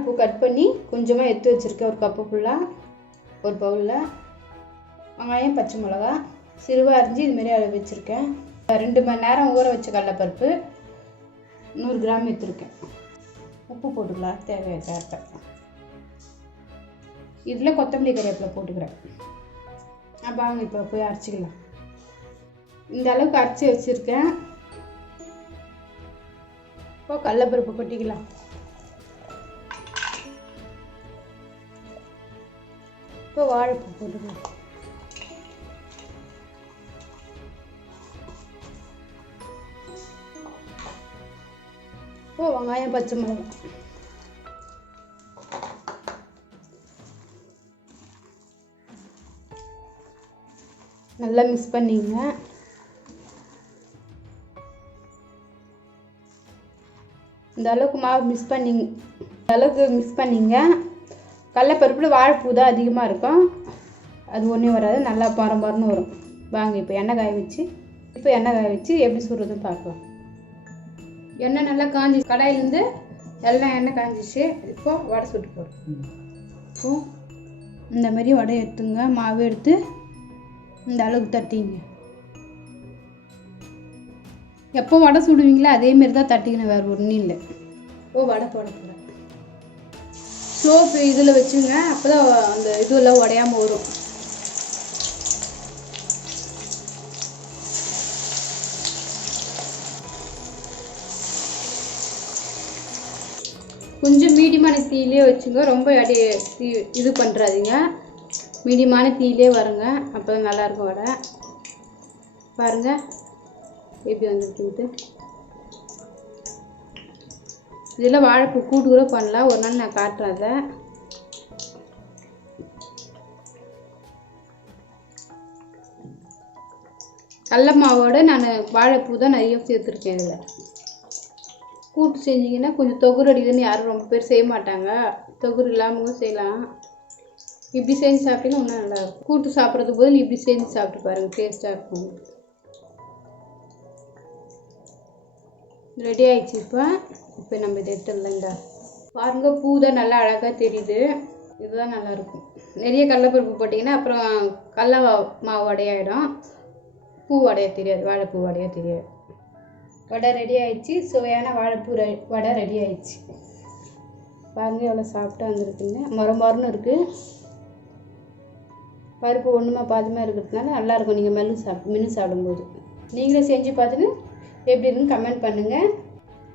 வாழைப்பூ கட் பண்ணி கொஞ்சமாக எடுத்து வச்சுருக்கேன். ஒரு கப்பு ஃபுல்லாக ஒரு பவுலில். வெங்காயம், பச்சை மிளகா சிறுவாக அரிஞ்சு இதுமாரி அளவு வச்சுருக்கேன். 2 மணி நேரம் ஊற வச்ச கடலைப்பருப்பு 100 கிராம் எடுத்துருக்கேன். உப்பு போட்டுக்கலாம் தேவையான. இதில் கொத்தமல்லி கறிவேப்பிலை போட்டுக்கிறேன். வாங்க இப்போ போய் அரைச்சிக்கலாம். இந்த அளவுக்கு அரைச்சி வச்சுருக்கேன். இப்போ கடலைப்பருப்பு கொட்டிக்கலாம். இப்போ வாழைப்பூ போட்டுக்கலாம். இப்போ வெங்காயம், பச்சை மிளகாய் நல்லா மிக்ஸ் பண்ணிங்க. இந்த அளவுக்கு மாவு மிக்ஸ் பண்ணிங்க. கடலைப்பருப்பில் வாழைப்பூ தான் அதிகமாக இருக்கும். அது ஒன்றும் வராது, நல்லா பரம்பரன்னு வரும். வாங்க இப்போ எண்ணெய் காய வச்சு எப்படி சுடுறதுன்னு பார்க்கலாம். எண்ணெய் நல்லா காஞ்சி கடாயிலேருந்து எல்லாம் எண்ணெய் காஞ்சிச்சு. இப்போ வடை சுட்டு போடுறோம். இப்போ இந்த மாதிரி வடை எடுத்துங்க. மாவு எடுத்து இந்த அளவுக்கு தட்டிங்க. எப்போ வடை சுடுவீங்களோ அதேமாரி தான் தட்டிக்கணும், வேறு ஒன்றும் இல்லை. இப்போ வடை போட போகிறேன். ஸ்லோ இதில் வச்சுங்க, அப்போ தான் அந்த இதெல்லாம் உடையாமல் வரும். கொஞ்சம் மீடியமான தீயிலே வச்சுங்க. ரொம்ப இது பண்ணுறாதீங்க. மீடியமான தீயிலே வருங்க, அப்போ தான் நல்லாயிருக்கும் வடை. பாருங்கள் எப்படி வந்துட்டு. இதில் வாழைப்பூ கூட்டு கூட பண்ணலாம். ஒரு நாள் நான் காட்டுறேன் அதை. கடல மாவோட நான் வாழைப்பூ தான் நிறைய சேர்த்துருக்கேன். இதில் கூட்டு செஞ்சிங்கன்னா கொஞ்சம் தொகுறு அடிக்குதுன்னு யாரும் ரொம்ப பேர் செய்ய மாட்டாங்க. தொகுறு இல்லாமல் செய்யலாம். இப்படி செஞ்சு சாப்பிட்டீங்கன்னா இன்னும் நல்லாயிருக்கும். கூட்டு சாப்பிட்றதுக்கு போது இப்படி செஞ்சு சாப்பிட்டு பாருங்கள், டேஸ்ட்டாக இருக்கும். ரெடி ஆகிடுச்சு. இப்போ நம்ம இதை எடுத்துடலாங்க. பாருங்கள், பூ தான் நல்லா அழகாக தெரியுது. இதுதான் நல்லாயிருக்கும். நிறைய கடலைப்பருப்பு போட்டிங்கன்னா அப்புறம் கடல மாவு வடையாயிடும். பூ வடையாக தெரியாது, வாழைப்பூ வடையாக தெரியாது. வடை ரெடி ஆகிடுச்சு. சுவையான வாழைப்பூ வடை ரெடி ஆகிடுச்சு. பாருங்கள் எவ்வளோ சாஃப்டாக வந்துருக்குங்க. மொரன்னு இருக்குது. பருப்பு ஒன்றுமா பாதிமாக இருக்கிறதுனால நல்லாயிருக்கும். நீங்கள் மென்று சாப்பிடும்போது நீங்களே செஞ்சு பார்த்துட்டு எப்படி இருக்குன்னு கமெண்ட் பண்ணுங்கள்.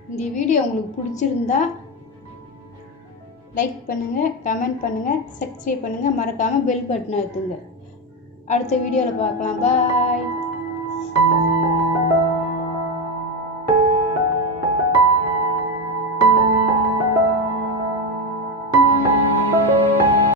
இந்த வீடியோ உங்களுக்கு பிடிச்சிருந்தா லைக் பண்ணுங்கள், கமெண்ட் பண்ணுங்கள், சப்ஸ்கிரைப் பண்ணுங்கள். மறக்காமல் பெல் பட்டனை அழுத்துங்க. அடுத்த வீடியோவில் பார்க்கலாம். பாய்.